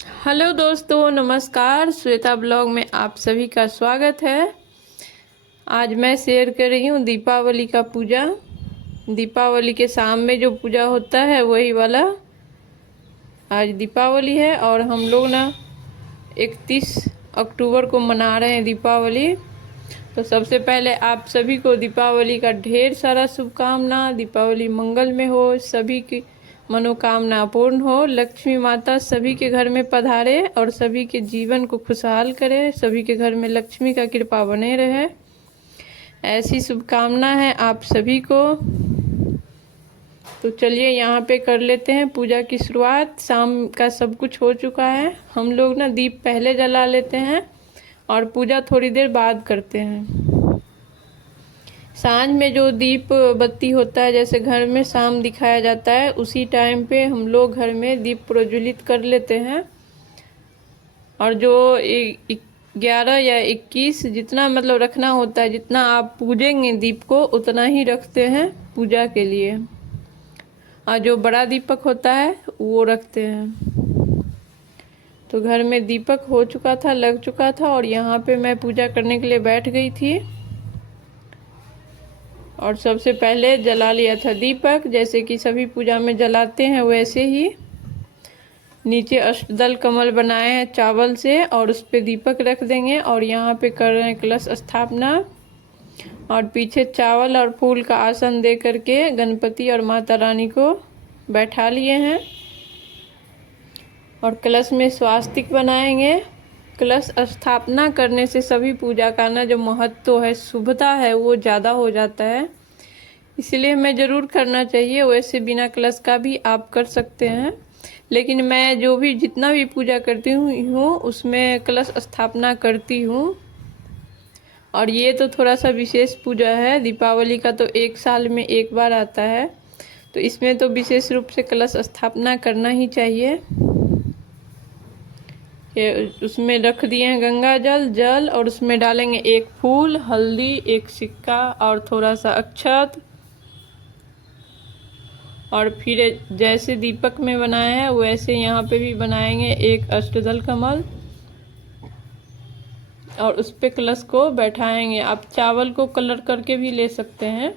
Hello दोस्तों, नमस्कार। Shweta blog में आप सभी का स्वागत है। आज मैं शेयर कर रही हूँ दीपावली का पूजा। दीपावली के शाम में जो पूजा होता है वही वाला आज दीपावली है। और हम लोग ना 31 अक्टूबर को मना रहे हैं दीपावली। तो सबसे पहले आप सभी को दीपावली का ढेर सारा शुभकामना। दीपावली मंगल में हो, सभी की मनोकामना पूर्ण हो, लक्ष्मी माता सभी के घर में पधारे और सभी के जीवन को खुशहाल करे, सभी के घर में लक्ष्मी का कृपा बने रहे, ऐसी शुभकामना है आप सभी को। तो चलिए यहाँ पे कर लेते हैं पूजा की शुरुआत। शाम का सब कुछ हो चुका है। हम लोग ना दीप पहले जला लेते हैं और पूजा थोड़ी देर बाद करते हैं। सांझ में जो दीप बत्ती होता है, जैसे घर में शाम दिखाया जाता है, उसी टाइम पे हम लोग घर में दीप प्रज्वलित कर लेते हैं। और जो 11 या 21 जितना मतलब रखना होता है, जितना आप पूजेंगे दीप को उतना ही रखते हैं पूजा के लिए। और जो बड़ा दीपक होता है वो रखते हैं। तो घर में दीपक हो चुका था, लग चुका था, और यहाँ पे मैं पूजा करने के लिए बैठ गई थी। और सबसे पहले जला लिया था दीपक, जैसे कि सभी पूजा में जलाते हैं वैसे ही। नीचे अष्टदल कमल बनाए हैं चावल से और उस पे दीपक रख देंगे। और यहाँ पे कर रहे हैं कलश स्थापना। और पीछे चावल और फूल का आसन दे करके गणपति और माता रानी को बैठा लिए हैं। और कलश में स्वास्तिक बनाएंगे। कलश स्थापना करने से सभी पूजा का ना जो महत्व है, शुभता है, वो ज़्यादा हो जाता है। इसलिए हमें ज़रूर करना चाहिए। वैसे बिना कलश का भी आप कर सकते हैं, लेकिन मैं जो भी जितना भी पूजा करती हूँ उसमें कलश स्थापना करती हूँ। और ये तो थोड़ा सा विशेष पूजा है। दीपावली का तो 1 साल में 1 बार आता है, तो इसमें तो विशेष रूप से कलश स्थापना करना ही चाहिए। उसमें रख दिए हैं गंगा जल और उसमें डालेंगे 1 फूल, हल्दी, 1 सिक्का और थोड़ा सा अक्षत। और फिर जैसे दीपक में बनाए हैं वैसे यहाँ पे भी बनाएंगे 1 अष्टदल कमल और उस पे कलश को बैठाएंगे। आप चावल को कलर करके भी ले सकते हैं,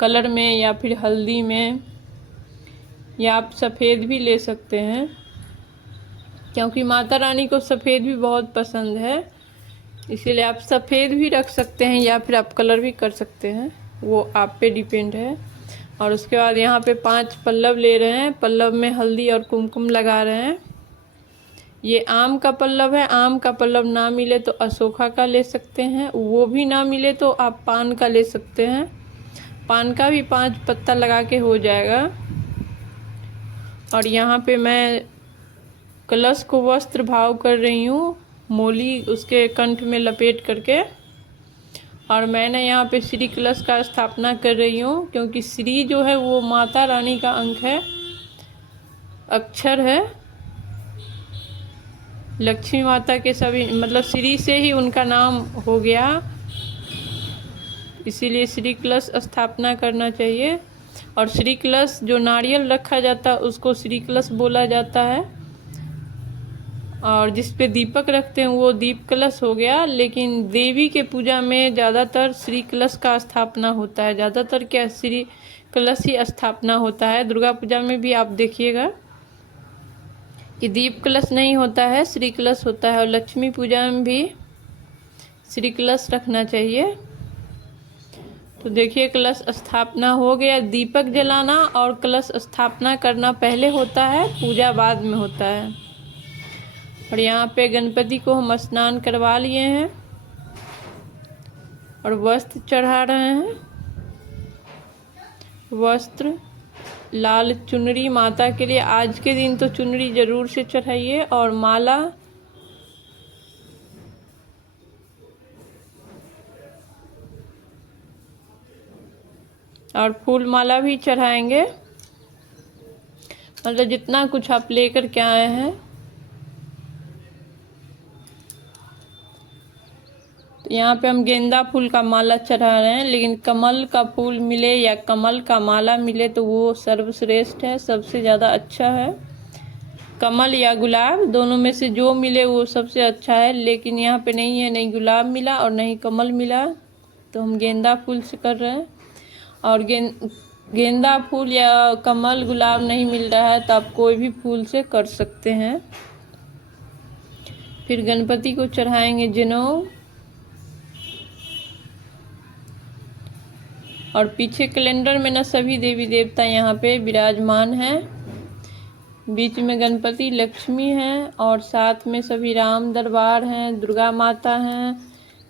कलर में या फिर हल्दी में, या आप सफ़ेद भी ले सकते हैं, क्योंकि माता रानी को सफ़ेद भी बहुत पसंद है। इसीलिए आप सफ़ेद भी रख सकते हैं या फिर आप कलर भी कर सकते हैं, वो आप पे डिपेंड है। और उसके बाद यहाँ पे 5 पल्लव ले रहे हैं। पल्लव में हल्दी और कुमकुम लगा रहे हैं। ये आम का पल्लव है। आम का पल्लव ना मिले तो अशोका का ले सकते हैं, वो भी ना मिले तो आप पान का ले सकते हैं। पान का भी 5 पत्ता लगा के हो जाएगा। और यहाँ पे मैं कलश को वस्त्र भाव कर रही हूँ, मोली उसके कंठ में लपेट करके। और मैंने यहाँ पे श्री कलश का स्थापना कर रही हूँ, क्योंकि श्री जो है वो माता रानी का अंक है, अक्षर है। लक्ष्मी माता के सभी मतलब श्री से ही उनका नाम हो गया, इसीलिए श्री कलश स्थापना करना चाहिए। और श्री कलश जो नारियल रखा जाता है उसको श्री कलश बोला जाता है। और जिस पे दीपक रखते हैं वो दीप कलश हो गया। लेकिन देवी के पूजा में ज़्यादातर श्री कलश का स्थापना होता है। ज़्यादातर क्या श्री कलश ही स्थापना होता है। दुर्गा पूजा में भी आप देखिएगा कि दीप कलश नहीं होता है, श्री कलश होता है। और लक्ष्मी पूजा में भी श्री कलश रखना चाहिए। तो देखिए कलश स्थापना हो गया। दीपक जलाना और कलश स्थापना करना पहले होता है, पूजा बाद में होता है। और यहाँ पे गणपति को हम स्नान करवा लिए हैं और वस्त्र चढ़ा रहे हैं। वस्त्र, लाल चुनरी माता के लिए आज के दिन तो चुनरी जरूर से चढ़ाइए। और माला, और फूल माला भी चढ़ाएंगे, मतलब जितना कुछ आप लेकर के आए हैं। तो यहाँ पे हम गेंदा फूल का माला चढ़ा रहे हैं, लेकिन कमल का फूल मिले या कमल का माला मिले तो वो सर्वश्रेष्ठ है, सबसे ज़्यादा अच्छा है। कमल या गुलाब, दोनों में से जो मिले वो सबसे अच्छा है, लेकिन यहाँ पे नहीं है, नहीं गुलाब मिला और नहीं कमल मिला, तो हम गेंदा फूल से कर रहे हैं। और गेंदा फूल या कमल गुलाब नहीं मिल रहा है तो आप कोई भी फूल से कर सकते हैं। फिर गणपति को चढ़ाएंगे जनेऊ, और पीछे कैलेंडर में ना सभी देवी देवता यहाँ पे विराजमान हैं। बीच में गणपति लक्ष्मी हैं और साथ में सभी राम दरबार हैं, दुर्गा माता हैं,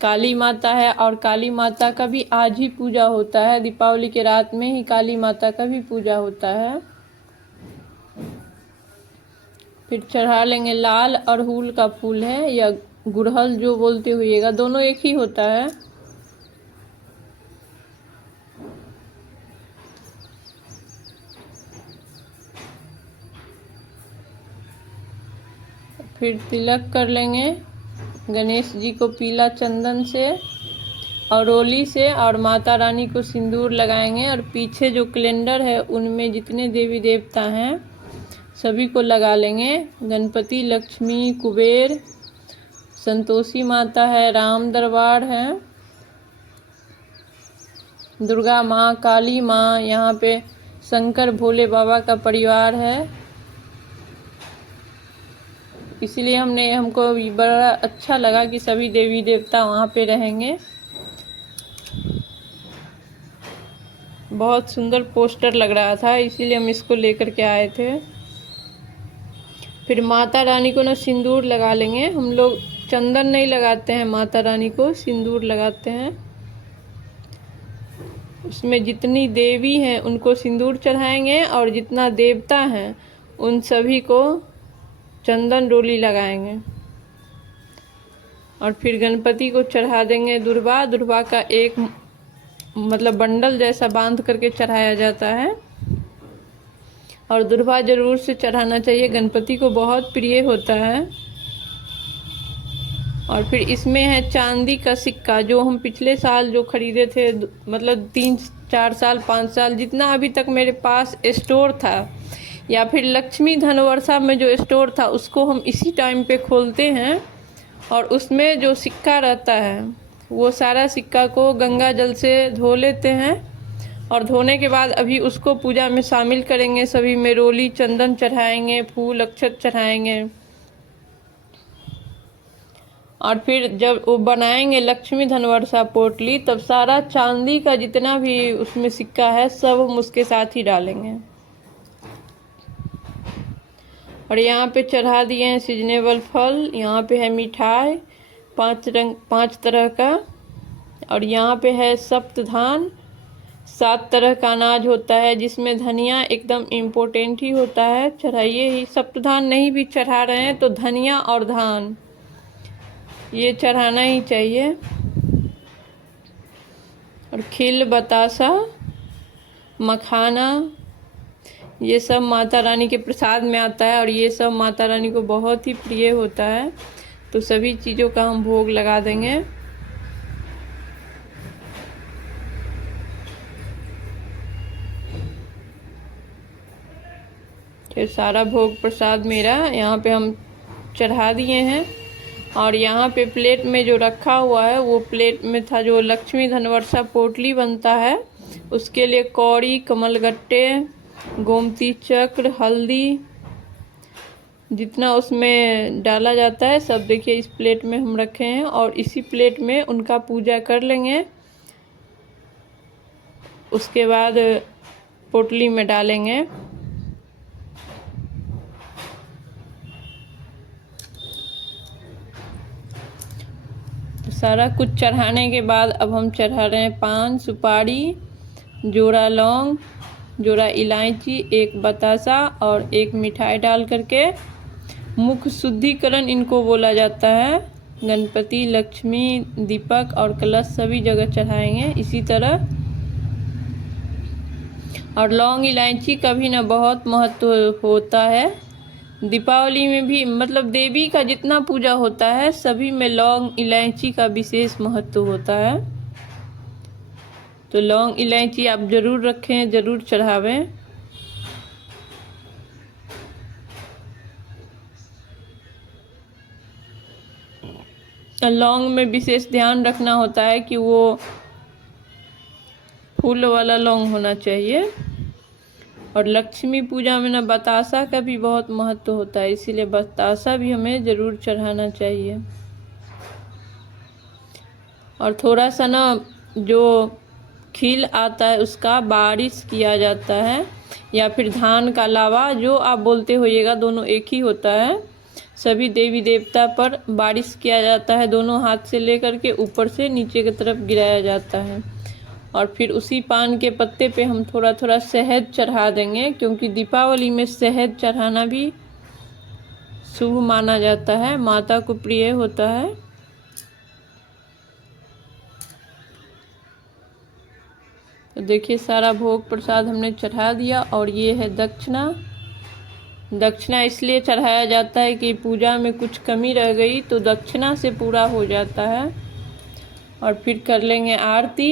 काली माता है। और काली माता का भी आज ही पूजा होता है, दीपावली के रात में ही काली माता का भी पूजा होता है। फिर चढ़ा लेंगे लाल अड़हुल का फूल है या गुड़हल जो बोलते हुएगा, दोनों एक ही होता है। फिर तिलक कर लेंगे गणेश जी को पीला चंदन से और रोली से, और माता रानी को सिंदूर लगाएंगे। और पीछे जो कैलेंडर है उनमें जितने देवी देवता हैं सभी को लगा लेंगे। गणपति, लक्ष्मी, कुबेर, संतोषी माता है, राम दरबार है, दुर्गा माँ, काली माँ, यहाँ पे शंकर भोले बाबा का परिवार है। इसीलिए हमको बड़ा अच्छा लगा कि सभी देवी देवता वहाँ पे रहेंगे। बहुत सुंदर पोस्टर लग रहा था, इसीलिए हम इसको लेकर के आए थे। फिर माता रानी को ना सिंदूर लगा लेंगे। हम लोग चंदन नहीं लगाते हैं, माता रानी को सिंदूर लगाते हैं। उसमें जितनी देवी हैं उनको सिंदूर चढ़ाएंगे और जितना देवता हैं उन सभी को चंदन डोली लगाएंगे। और फिर गणपति को चढ़ा देंगे दुर्वा। दुर्वा का एक मतलब बंडल जैसा बांध करके चढ़ाया जाता है, और दुर्वा जरूर से चढ़ाना चाहिए, गणपति को बहुत प्रिय होता है। और फिर इसमें है चांदी का सिक्का, जो हम पिछले साल जो खरीदे थे, मतलब 3-4 साल 5 साल जितना अभी तक मेरे पास स्टोर था, या फिर लक्ष्मी धनवर्षा में जो स्टोर था उसको हम इसी टाइम पे खोलते हैं। और उसमें जो सिक्का रहता है वो सारा सिक्का को गंगा जल से धो लेते हैं, और धोने के बाद अभी उसको पूजा में शामिल करेंगे। सभी में रोली चंदन चढ़ाएंगे, फूल अक्षत चढ़ाएंगे। और फिर जब वो बनाएंगे लक्ष्मी धनवर्षा पोटली, तब सारा चांदी का जितना भी उसमें सिक्का है सब हम उसके साथ ही डालेंगे। और यहाँ पे चढ़ा दिए हैं सीजनेबल फल, यहाँ पे है मिठाई 5 तरह का, और यहाँ पे है सप्तधान, 7 तरह का अनाज होता है, जिसमें धनिया एकदम इम्पोर्टेंट ही होता है, चढ़ाइए ही। सप्तधान नहीं भी चढ़ा रहे हैं तो धनिया और धान ये चढ़ाना ही चाहिए। और खिल, बतासा, मखाना, ये सब माता रानी के प्रसाद में आता है, और ये सब माता रानी को बहुत ही प्रिय होता है, तो सभी चीज़ों का हम भोग लगा देंगे। फिर सारा भोग प्रसाद मेरा यहाँ पे हम चढ़ा दिए हैं। और यहाँ पे प्लेट में जो रखा हुआ है वो प्लेट में था जो लक्ष्मी धनवर्षा पोटली बनता है, उसके लिए कौड़ी, कमलगट्टे, गोमती चक्र, हल्दी, जितना उसमें डाला जाता है सब देखिए इस प्लेट में हम रखे हैं। और इसी प्लेट में उनका पूजा कर लेंगे, उसके बाद पोटली में डालेंगे। तो सारा कुछ चढ़ाने के बाद अब हम चढ़ा रहे हैं पान, सुपारी, जोड़ा लौंग, जोड़ा इलायची, एक बतासा और एक मिठाई डाल करके मुख शुद्धिकरण इनको बोला जाता है। गणपति, लक्ष्मी, दीपक और कलश सभी जगह चढ़ाएंगे इसी तरह। और लौंग इलायची का भी ना बहुत महत्व होता है। दीपावली में भी मतलब देवी का जितना पूजा होता है सभी में लौंग इलायची का विशेष महत्व होता है, तो लौंग इलायची आप ज़रूर रखें, ज़रूर चढ़ावें। लौंग में विशेष ध्यान रखना होता है कि वो फूल वाला लौंग होना चाहिए। और लक्ष्मी पूजा में ना बतासा का भी बहुत महत्व होता है, इसीलिए बतासा भी हमें ज़रूर चढ़ाना चाहिए। और थोड़ा सा ना जो खील आता है उसका बारिश किया जाता है, या फिर धान का लावा, जो आप बोलते होइएगा, दोनों एक ही होता है। सभी देवी देवता पर बारिश किया जाता है, दोनों हाथ से लेकर के ऊपर से नीचे की तरफ गिराया जाता है। और फिर उसी पान के पत्ते पे हम थोड़ा थोड़ा शहद चढ़ा देंगे, क्योंकि दीपावली में शहद चढ़ाना भी शुभ माना जाता है, माता को प्रिय होता है। तो देखिए सारा भोग प्रसाद हमने चढ़ा दिया। और ये है दक्षिणा। दक्षिणा इसलिए चढ़ाया जाता है कि पूजा में कुछ कमी रह गई तो दक्षिणा से पूरा हो जाता है। और फिर कर लेंगे आरती।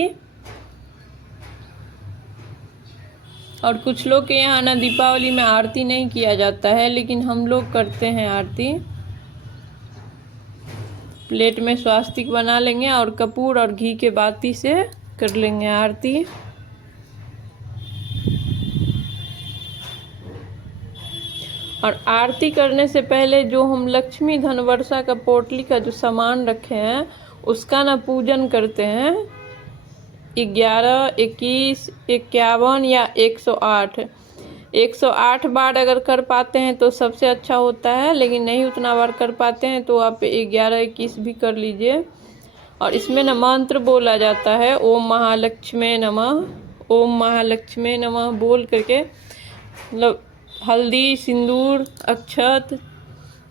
और कुछ लोग के यहाँ ना दीपावली में आरती नहीं किया जाता है, लेकिन हम लोग करते हैं आरती। प्लेट में स्वास्तिक बना लेंगे और कपूर और घी के बाती से कर लेंगे आरती। और आरती करने से पहले जो हम लक्ष्मी धन वर्षा का पोटली का जो सामान रखे हैं उसका ना पूजन करते हैं। 11, 21, 51 या 108 108 बार अगर कर पाते हैं तो सबसे अच्छा होता है, लेकिन नहीं उतना बार कर पाते हैं तो आप 11, 21 भी कर लीजिए। और इसमें न मंत्र बोला जाता है, ओम महालक्ष्मी नमः, ओम महालक्ष्मी नमः बोल करके, मतलब हल्दी, सिंदूर, अक्षत,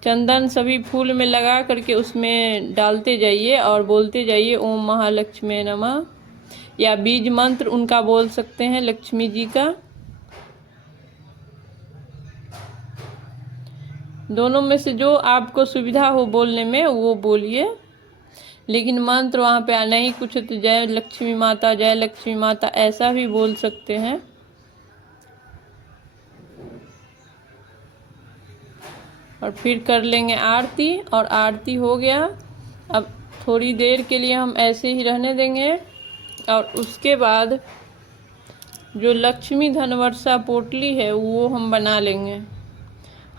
चंदन सभी फूल में लगा करके उसमें डालते जाइए और बोलते जाइए ओम महालक्ष्मी नमः। या बीज मंत्र उनका बोल सकते हैं, लक्ष्मी जी का। दोनों में से जो आपको सुविधा हो बोलने में वो बोलिए, लेकिन मंत्र वहाँ पे नहीं कुछ तो जय लक्ष्मी माता, जय लक्ष्मी माता ऐसा भी बोल सकते हैं। और फिर कर लेंगे आरती। और आरती हो गया। अब थोड़ी देर के लिए हम ऐसे ही रहने देंगे। और उसके बाद जो लक्ष्मी धन वर्षा पोटली है वो हम बना लेंगे।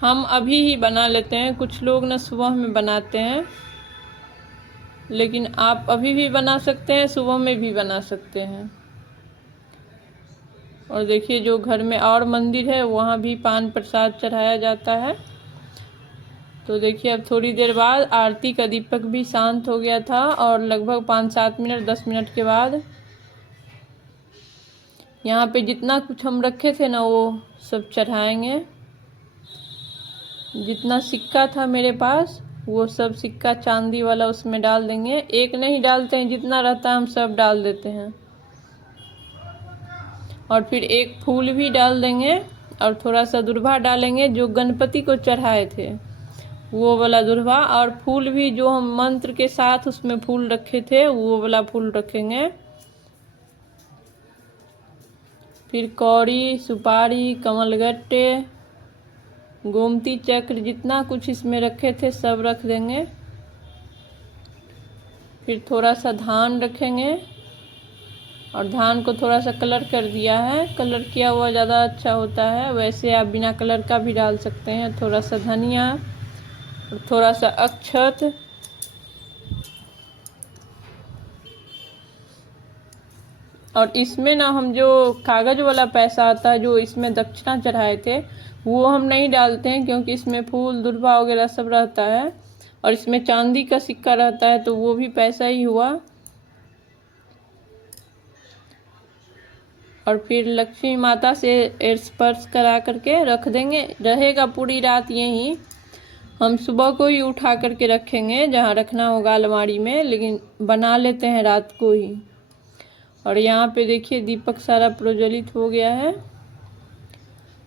हम अभी ही बना लेते हैं, कुछ लोग ना सुबह में बनाते हैं, लेकिन आप अभी भी बना सकते हैं, सुबह में भी बना सकते हैं। और देखिए जो घर में और मंदिर है वहाँ भी पान प्रसाद चढ़ाया जाता है। तो देखिए अब थोड़ी देर बाद आरती का दीपक भी शांत हो गया था, और लगभग 5-7 मिनट 10 मिनट के बाद यहाँ पे जितना कुछ हम रखे थे ना वो सब चढ़ाएंगे। जितना सिक्का था मेरे पास वो सब सिक्का चांदी वाला उसमें डाल देंगे। एक नहीं डालते हैं, जितना रहता है हम सब डाल देते हैं। और फिर एक फूल भी डाल देंगे और थोड़ा सा दुर्वा डालेंगे जो गणपति को चढ़ाए थे वो वाला दुर्वा। और फूल भी जो हम मंत्र के साथ उसमें फूल रखे थे वो वाला फूल रखेंगे। फिर कौड़ी, सुपारी, कमलगट्टे, गोमती चक्र, जितना कुछ इसमें रखे थे सब रख देंगे। फिर थोड़ा सा धान रखेंगे, और धान को थोड़ा सा कलर कर दिया है, कलर किया हुआ ज़्यादा अच्छा होता है, वैसे आप बिना कलर का भी डाल सकते हैं। थोड़ा सा धनिया और थोड़ा सा अक्षत। और इसमें ना हम जो कागज़ वाला पैसा आता है जो इसमें दक्षिणा चढ़ाए थे वो हम नहीं डालते हैं, क्योंकि इसमें फूल दुर्वा वगैरह सब रहता है, और इसमें चांदी का सिक्का रहता है तो वो भी पैसा ही हुआ। और फिर लक्ष्मी माता से स्पर्श करा करके रख देंगे, रहेगा पूरी रात यहीं। हम सुबह को ही उठा करके रखेंगे जहाँ रखना होगा अलमारी में, लेकिन बना लेते हैं रात को ही। और यहाँ पे देखिए दीपक सारा प्रज्वलित हो गया है,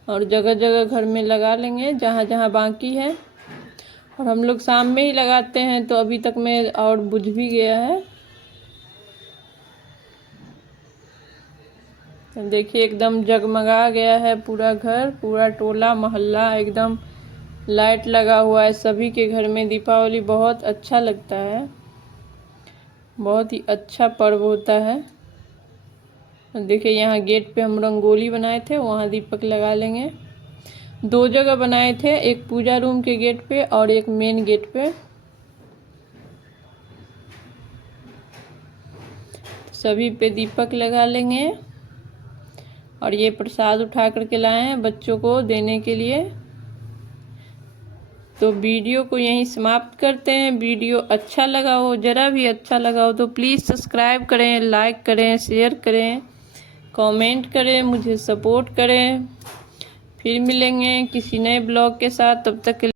और जगह जगह घर में लगा लेंगे जहाँ जहाँ बाकी है। और हम लोग शाम में ही लगाते हैं तो अभी तक में और बुझ भी गया है। देखिए एकदम जगमगा गया है पूरा घर, पूरा टोला मोहल्ला एकदम लाइट लगा हुआ है। सभी के घर में दीपावली बहुत अच्छा लगता है। बहुत ही अच्छा पर्व होता है। देखिए यहाँ गेट पे हम रंगोली बनाए थे, वहाँ दीपक लगा लेंगे। 2 जगह बनाए थे, एक पूजा रूम के गेट पे और एक मेन गेट पे। सभी पे दीपक लगा लेंगे। और ये प्रसाद उठा करके लाए हैं बच्चों को देने के लिए। तो वीडियो को यहीं समाप्त करते हैं। वीडियो अच्छा लगा हो, ज़रा भी अच्छा लगा हो तो प्लीज़ सब्सक्राइब करें, लाइक करें, शेयर करें, कमेंट करें, मुझे सपोर्ट करें। फिर मिलेंगे किसी नए ब्लॉग के साथ, तब तक के लिए